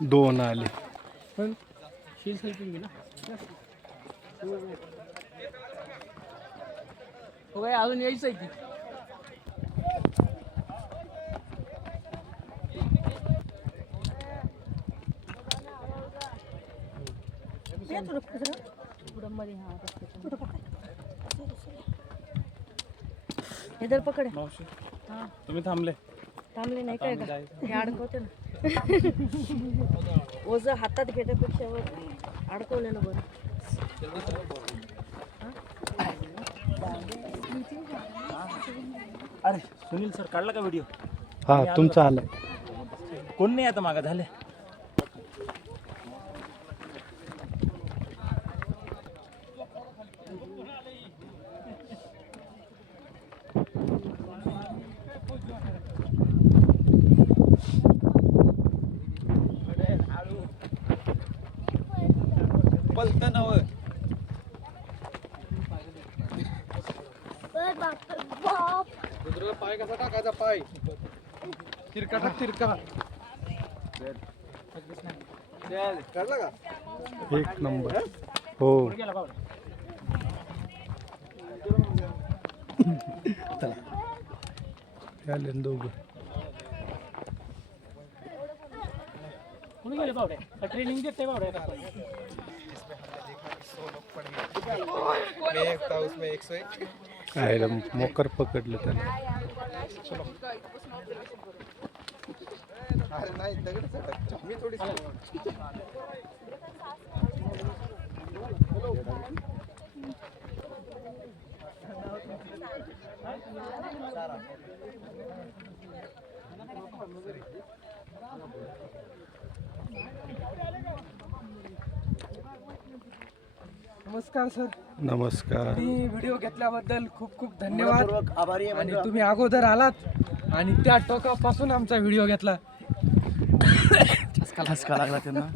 2 आले. पण शील सेल्फी ना हो काय अजून यायचं आहे की इधर पकड मावशी हां तुम्ही थांबले थांबले नाही काय का हे अडकवते ना ओझं हातात घेण्यापेक्षा अडकवलेलं बरं. अरे सुनील सर काढला का व्हिडिओ हा तुमचा आलाय. कोण नाही आता मागा झाले पाय कसा टाकायचा पाय तिरका टाक तिरका काढला का 1 नंबर. हो आले दोघं. कोणी गेले बावड्या ट्रेनिंग देते बावड्या काय रे, मोकर पकडलं त्याला. अरे नाही दगड मी थोडी नमस्कार सर. नमस्कार. तुम्ही व्हिडिओ घेतल्याबद्दल खूप खूप धन्यवाद. आभारी आहे. आणि तुम्ही अगोदर आलात आणि त्या टोकापासून आमचा व्हिडिओ घेतला. ठसका लागला त्यांना